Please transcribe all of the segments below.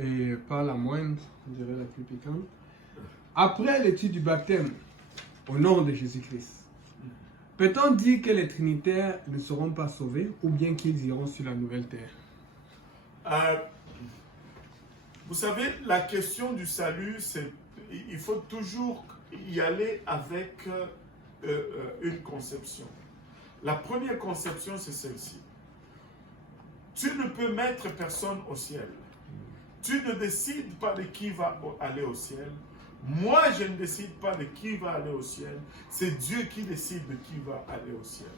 et pas la moindre, je dirais la plus piquante. Après l'étude du baptême, au nom de Jésus-Christ, peut-on dire que les Trinitaires ne seront pas sauvés ou bien qu'ils iront sur la nouvelle terre? Vous savez, la question du salut, c'est il faut toujours y aller avec une conception. La première conception, c'est celle-ci. Tu ne peux mettre personne au ciel. Tu ne décides pas de qui va aller au ciel. Moi, je ne décide pas de qui va aller au ciel. C'est Dieu qui décide de qui va aller au ciel.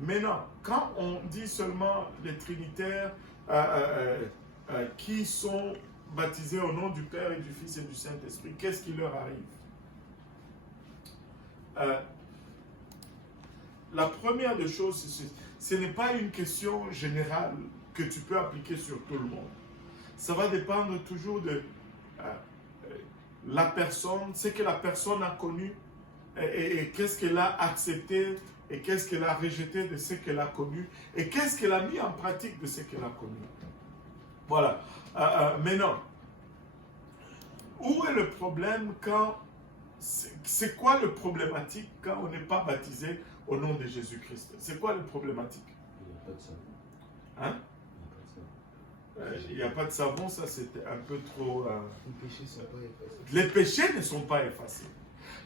Maintenant, quand on dit seulement les Trinitaires qui sont baptisés au nom du Père et du Fils et du Saint-Esprit, qu'est-ce qui leur arrive? La première des choses, ce n'est pas une question générale que tu peux appliquer sur tout le monde. Ça va dépendre toujours de la personne, ce que la personne a connu et qu'est-ce qu'elle a accepté et qu'est-ce qu'elle a rejeté de ce qu'elle a connu et qu'est-ce qu'elle a mis en pratique de ce qu'elle a connu. Voilà. Maintenant, où est le problème quand... C'est quoi le problématique quand on n'est pas baptisé au nom de Jésus-Christ? C'est quoi le problématique? Il n'y a pas de savon. Hein? Il n'y a pas de savon, ça c'était un peu trop... Les péchés ne sont pas effacés. Les péchés ne sont pas effacés.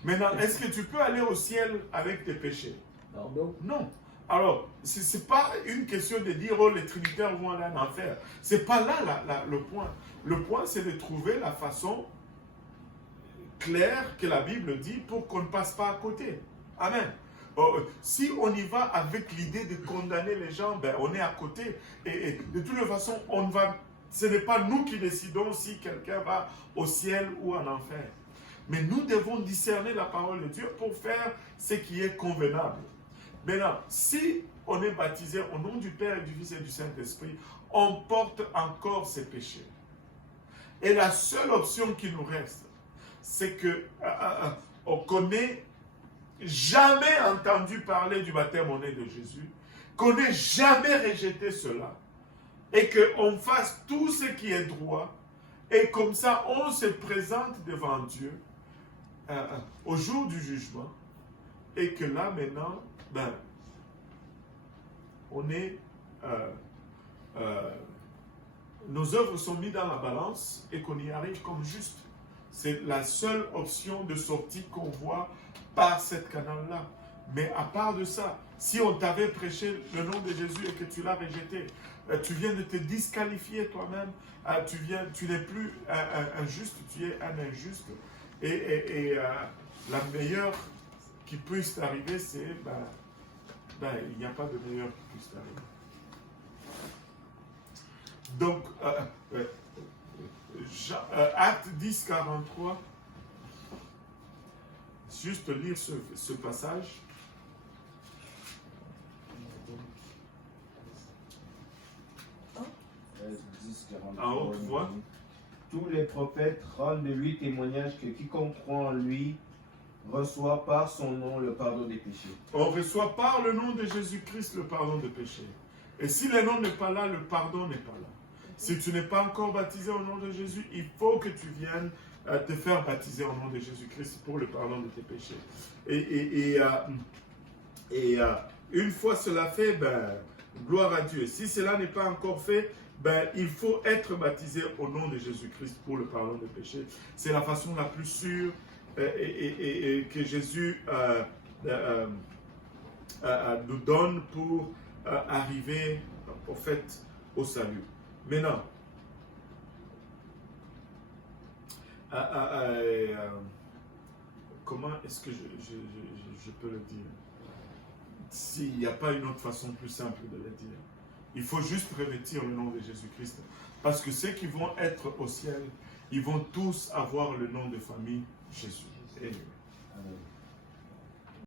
Maintenant, est-ce que tu peux aller au ciel avec tes péchés? Pardon? Non. Alors, ce n'est pas une question de dire, oh, les Trinitaires vont aller en enfer. Ce n'est pas là le point. Le point, c'est de trouver la façon claire que la Bible dit pour qu'on ne passe pas à côté. Amen. Si on y va avec l'idée de condamner les gens, ben, on est à côté. Et de toute façon, ce n'est pas nous qui décidons si quelqu'un va au ciel ou en enfer. Mais nous devons discerner la parole de Dieu pour faire ce qui est convenable. Maintenant, si on est baptisé au nom du Père et du Fils et du Saint-Esprit, on porte encore ses péchés. Et la seule option qui nous reste, c'est qu'on connaît jamais entendu parler du baptême au nom de Jésus, qu'on n'ait jamais rejeté cela, et qu'on fasse tout ce qui est droit, et comme ça, on se présente devant Dieu au jour du jugement, et que là, maintenant, ben, on est... nos œuvres sont mises dans la balance, et qu'on y arrive comme juste. C'est la seule option de sortie qu'on voit par cette canal-là. Mais à part de ça, si on t'avait prêché le nom de Jésus et que tu l'as rejeté, tu viens de te disqualifier toi-même, tu n'es plus un juste, tu es un injuste. Et la meilleure qui puisse t'arriver, c'est, il n'y a pas de meilleur qui puisse t'arriver. Donc, Acte 10, 43, juste lire ce passage. En haute voix. Tous les prophètes rendent de lui témoignage que quiconque croit en lui reçoit par son nom le pardon des péchés. On reçoit par le nom de Jésus-Christ le pardon des péchés. Et si le nom n'est pas là, le pardon n'est pas là. Si tu n'es pas encore baptisé au nom de Jésus, il faut que tu viennes te faire baptiser au nom de Jésus-Christ pour le pardon de tes péchés. Et une fois cela fait, gloire à Dieu. Si cela n'est pas encore fait, il faut être baptisé au nom de Jésus-Christ pour le pardon des péchés. C'est la façon la plus sûre que Jésus nous donne pour arriver au fait au salut. Maintenant, comment est-ce que je peux le dire? S'il n'y a pas une autre façon plus simple de le dire. Il faut juste revêtir le nom de Jésus-Christ. Parce que ceux qui vont être au ciel, ils vont tous avoir le nom de famille Jésus. Amen.